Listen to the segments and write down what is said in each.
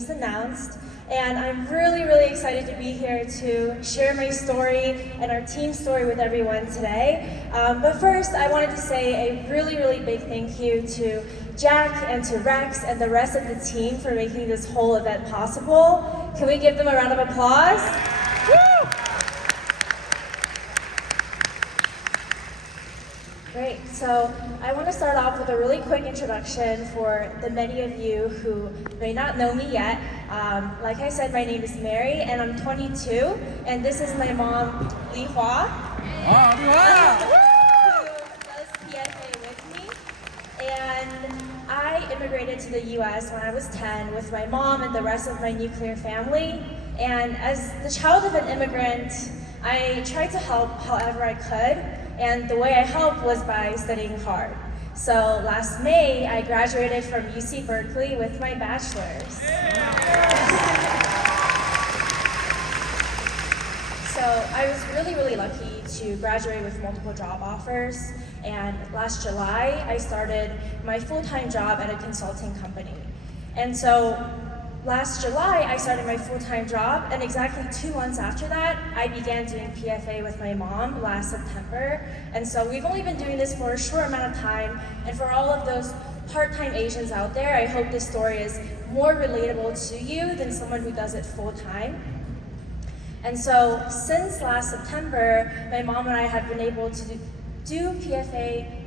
just announced. And I'm really, really excited to be here to share my story and our team story with everyone today. But first, I wanted to say a really, really big thank you to Jack and to Rex and the rest of the team for making this whole event possible. Can we give them a round of applause? Woo! Great, so I want to start off with a really quick introduction for the many of you who may not know me yet. Like I said, my name is Mary and I'm 22, and this is my mom, Lihua, who does PFA with me. And I immigrated to the US when I was 10 with my mom and the rest of my nuclear family. And as the child of an immigrant, I tried to help however I could. And the way I helped was by studying hard. So last May, I graduated from UC Berkeley with my bachelor's. So I was really, really lucky to graduate with multiple job offers. And last July, I started my full-time job at a consulting company. And so last July, I started my full-time job, and exactly 2 months after that, I began doing PFA with my mom last September. And so we've only been doing this for a short amount of time, and for all of those part-time Asians out there, I hope this story is more relatable to you than someone who does it full-time. And so since last September, my mom and I have been able to do PFA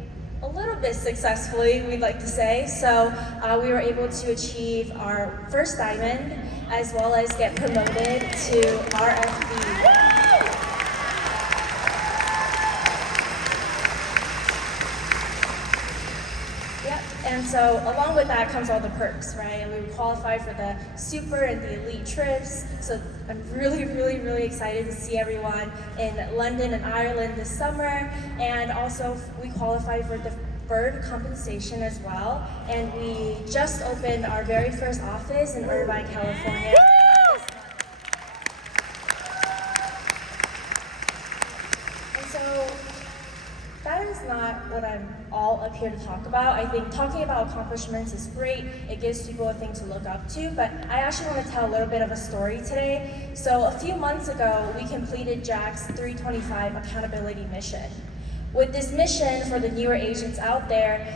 a little bit successfully, we'd like to say. So we were able to achieve our first diamond, as well as get promoted to RFB. Yep, and so along with that comes all the perks, right? And we qualify for the super and the elite trips. So I'm really, really, really excited to see everyone in London and Ireland this summer. And also we qualify for deferred compensation as well. And we just opened our very first office in Irvine, California. And so that is not what I'm all up here to talk about. I think talking about accomplishments is great. It gives people a thing to look up to, but I actually want to tell a little bit of a story today. So a few months ago, we completed Jack's 325 accountability mission. With this mission, for the newer Asians out there,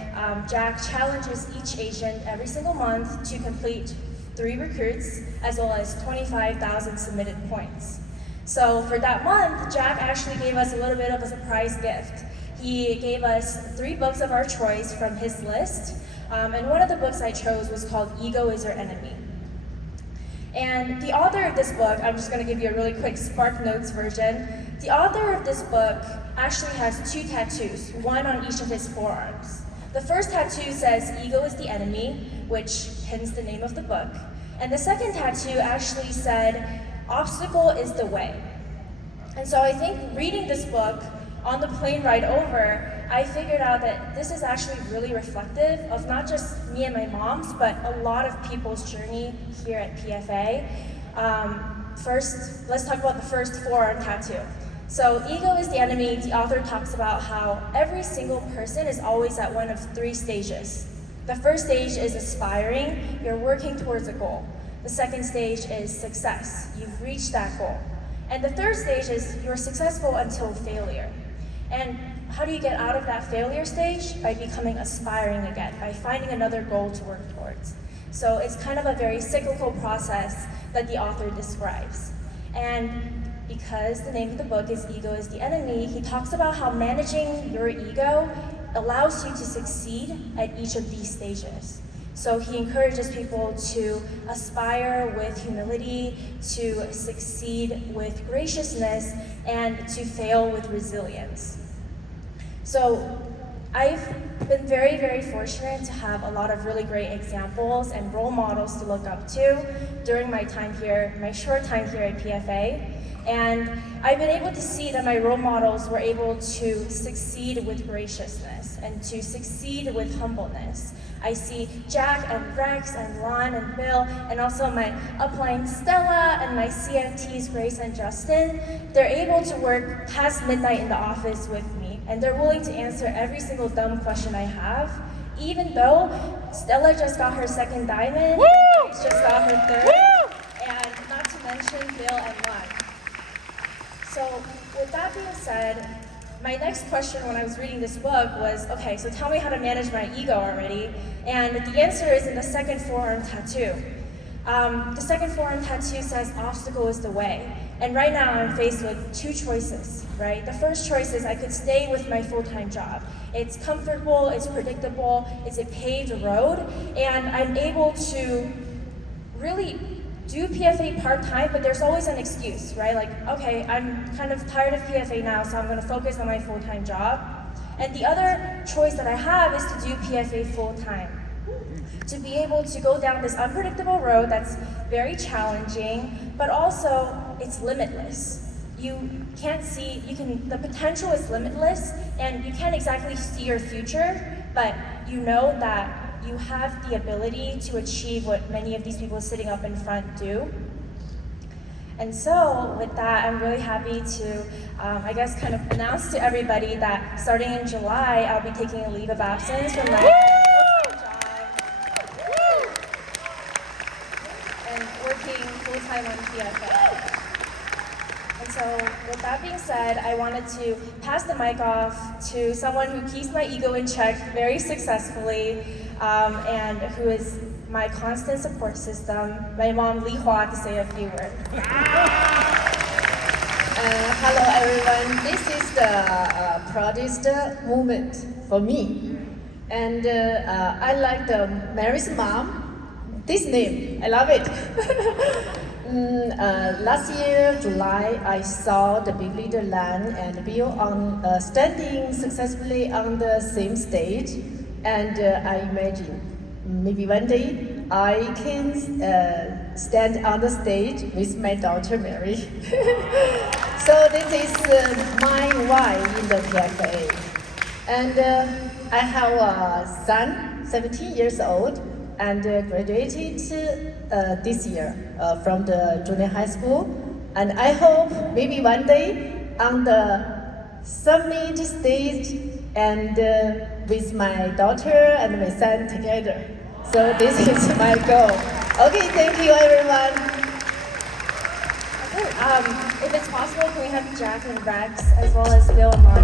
Jack challenges each Asian every single month to complete 3 recruits, as well as 25,000 submitted points. So for that month, Jack actually gave us a little bit of a surprise gift. He gave us 3 books of our choice from his list, and one of the books I chose was called Ego is Your Enemy. And the author of this book, I'm just going to give you a really quick Spark Notes version. The author of this book actually has 2 tattoos, one on each of his forearms. The first tattoo says, "Ego is the enemy," which hence the name of the book. And the second tattoo actually said, "Obstacle is the way." And so I think reading this book on the plane ride over, I figured out that this is actually really reflective of not just me and my mom's, but a lot of people's journey here at PFA. First, let's talk about the first forearm tattoo. So ego is the enemy. The author talks about how every single person is always at one of 3 stages. The first stage is aspiring. You're working towards a goal. The second stage is success. You've reached that goal. And the third stage is you're successful until failure. And how do you get out of that failure stage? By becoming aspiring again, by finding another goal to work towards. So it's kind of a very cyclical process that the author describes. And because the name of the book is Ego is the Enemy, he talks about how managing your ego allows you to succeed at each of these stages. So he encourages people to aspire with humility, to succeed with graciousness, and to fail with resilience. So I've been very, very fortunate to have a lot of really great examples and role models to look up to during my time here, my short time here at PFA. And I've been able to see that my role models were able to succeed with graciousness and to succeed with humbleness. I see Jack and Rex and Lon and Bill, and also my upline Stella and my CMTs Grace and Justin. They're able to work past midnight in the office with me, and they're willing to answer every single dumb question I have, Even though Stella just got her second diamond, Grace just got her third, and not to mention Bill and Juan. So with that being said, my next question when I was reading this book was, okay, so tell me how to manage my ego already. And the answer is in the second forearm tattoo. The second forearm tattoo says obstacle is the way. And right now I'm faced with two choices, right? The first choice is I could stay with my full-time job. It's comfortable, it's predictable, it's a paved road, and I'm able to really do PFA part-time, but there's always an excuse, right? Like, okay, I'm kind of tired of PFA now, so I'm gonna focus on my full-time job. And the other choice that I have is to do PFA full-time. To be able to go down this unpredictable road that's very challenging, but also it's limitless. You can't see, the potential is limitless, and you can't exactly see your future, but you know that you have the ability to achieve what many of these people sitting up in front do. And so with that, I'm really happy to, I guess, kind of announce to everybody that starting in July, I'll be taking a leave of absence from my full-time job and working full-time on PFA. And so with that being said, I wanted to pass the mic off to someone who keeps my ego in check very successfully, and who is my constant support system, my mom Lihua, to say a few words. Hello everyone, this is the proudest moment for me. And I like the Mary's mom, this name, I love it. Last year, July, I saw the big leader Lan and Bill standing successfully on the same stage. And I imagine maybe one day I can stand on the stage with my daughter Mary. So this is my why in the PFA. And I have a son, 17 years old, and graduated this year from the junior high school. And I hope maybe one day on the summit stage and with my daughter and my son together. So this is my goal. Okay, thank you everyone. Okay, if it's possible, can we have Jack and Rex as well as Bill and Mark?